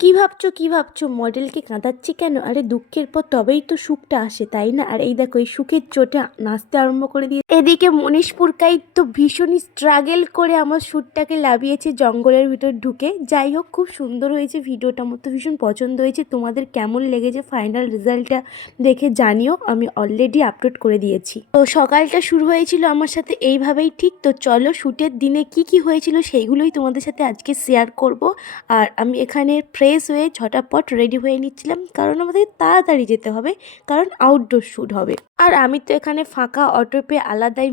কি ভাবছো কি ভাবছো মডেলকে কাঁদাচ্ছি কেন? আরে দুঃখের পর তবেই তো সুখটা আসে, তাই না? আর এই দেখো এই সুখের চোটে নাচতে আরম্ভ করে দিয়ে এদিকে মনীষ পুরকাইত তো ভীষণই স্ট্রাগল করে আমার শ্যুটটাকে লাভিয়েছে জঙ্গলের ভিতর ঢুকে। যাই হোক, খুব সুন্দর হয়েছে ভিডিওটা, আমার তো ভীষণ পছন্দ হয়েছে। তোমাদের কেমন লেগেছে ফাইনাল রেজাল্টটা দেখে জানিও, আমি অলরেডি আপলোড করে দিয়েছি। তো সকালটা শুরু হয়েছিল আমার সাথে এইভাবেই, ঠিক তো চলো শ্যুটের দিনে কি কি হয়েছিল সেইগুলোই তোমাদের সাথে আজকে শেয়ার করব। আর আমি এখানে ফ্রেশ হয়ে ঝটাপট রেডি হয়ে নিচ্ছিলাম, কারণ আমাদের তাড়াতাড়ি যেতে হবে, কারণ আউটডোর শ্যুট হবে। আর আমি তো এখানে ফাঁকা অটো পেয়ে আলাদাই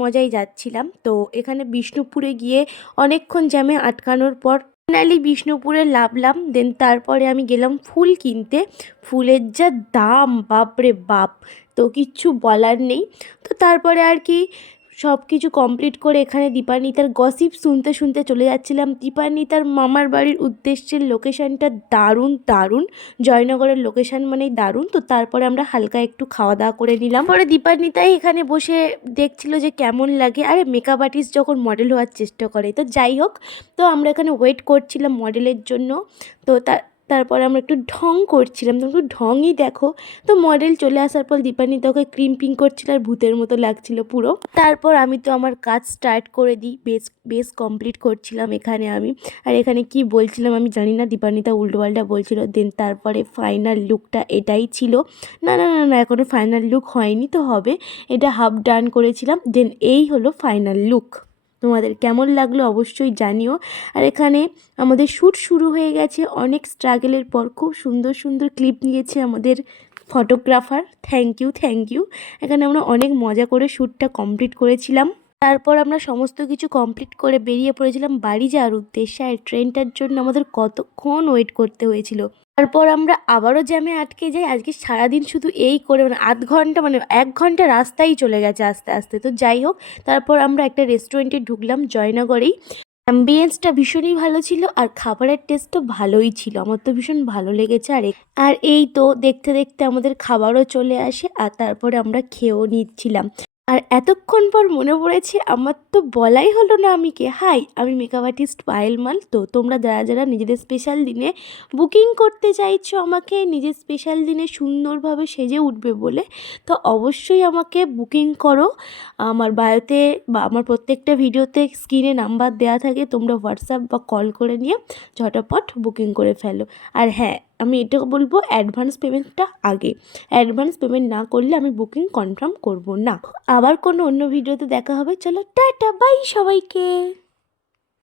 মজাই যাচ্ছিলাম। তো এখানে বিষ্ণুপুরে গিয়ে অনেকক্ষণ জ্যামে আটকানোর পর ফাইনালি বিষ্ণুপুরে নামলাম। দেন তারপরে আমি গেলাম ফুল কিনতে। ফুলের যা দাম, বাপরে বাপ, তো কিচ্ছু বলার নেই। তো তারপরে আর কি সব কিছু কমপ্লিট করে এখানে দীপান্বিতার গসিপ শুনতে শুনতে চলে যাচ্ছিলাম দীপান্বিতার মামার বাড়ির উদ্দেশ্যে। লোকেশানটা দারুণ দারুণ, জয়নগরের লোকেশান মানেই দারুণ। তো তারপরে আমরা হালকা একটু খাওয়া দাওয়া করে নিলাম। পরে দীপান্বিতাই এখানে বসে দেখছিল যে কেমন লাগে। আরে মেকআপ আর্টিস্ট যখন মডেল হওয়ার চেষ্টা করে, তো যাই হোক, তো আমরা এখানে ওয়েট করছিলাম মডেলের জন্য। তো তারপরে আমরা একটু ঢং করছিলাম, তো একটু ঢংই দেখো। তো মডেল চলে আসার পর দীপান্বিতা ওকে ক্রিম্পিং করছিল আর ভূতের মতো লাগছিল পুরো। তারপর আমি তো আমার কাজ স্টার্ট করে দিই, বেশ কমপ্লিট করছিলাম এখানে আমি। আর এখানে কি বলছিলাম আমি জানি না, দীপান্বিতা উল্টোপাল্টা বলছিল। দেন তারপরে ফাইনাল লুকটা এটাই ছিল। না এখনও ফাইনাল লুক হয়নি, তো হবে। এটা হাফ ডান করেছিলাম, দেন এই হলো ফাইনাল লুক। তোমাদের কেমন লাগলো অবশ্যই জানিও। আর এখানে আমাদের শ্যুট শুরু হয়ে গেছে। অনেক স্ট্রাগলের পর খুব সুন্দর সুন্দর ক্লিপ নিয়েছে আমাদের ফটোগ্রাফার। Thank you. এখানে আমরা অনেক মজা করে শ্যুটটা কমপ্লিট করেছিলাম। তারপর আমরা সমস্ত কিছু কমপ্লিট করে বেরিয়ে পড়েছিলাম বাড়ি যাওয়ার উদ্দেশ্যে। আর ট্রেনটার জন্য আমাদের কতক্ষণ ওয়েট করতে হয়েছিল। তারপর আমরা আবারও জ্যামে আটকে যাই। আজকে সারাদিন শুধু এই করে আধ ঘন্টা 1 ঘন্টা রাস্তাই চলে গেছে আস্তে আস্তে। তো যাই হোক, তারপর আমরা একটা রেস্টুরেন্টে ঢুকলাম জয়নগরেই। অ্যাম্বিয়েন্সটা ভীষণই ভালো ছিল আর খাবারের টেস্টও ভালোই ছিল, আমার তো ভীষণ ভালো লেগেছে। আর এই তো দেখতে দেখতে আমাদের খাবারও চলে আসে, আর তারপরে আমরা খেয়েও নিচ্ছিলাম। আর এতক্ষণ পর মনে পড়েছে আমার তো বলাই হলো না আমি কে। হাই, আমি মেকআপ আর্টিস্ট পায়েল মাল। তো তোমরা যারা যারা নিজেদের স্পেশাল দিনে বুকিং করতে চাইছো আমাকে, নিজের স্পেশাল দিনে সুন্দরভাবে সেজে উঠবে বলে, তো অবশ্যই আমাকে বুকিং করো। আমার বায়োতে বা আমার প্রত্যেকটা ভিডিওতে স্ক্রিনে নাম্বার দেওয়া থাকে, তোমরা হোয়াটসঅ্যাপ বা কল করে নিয়ে ঝটাপট বুকিং করে ফেলো। আর হ্যাঁ, আমি এটা বলবো অ্যাডভান্স পেমেন্টটা আগে। অ্যাডভান্স পেমেন্ট না করলে আমি বুকিং কনফার্ম করব না। আবার কোনো অন্য ভিডিওতে দেখা হবে। চলো টাটা, বাই সবাইকে।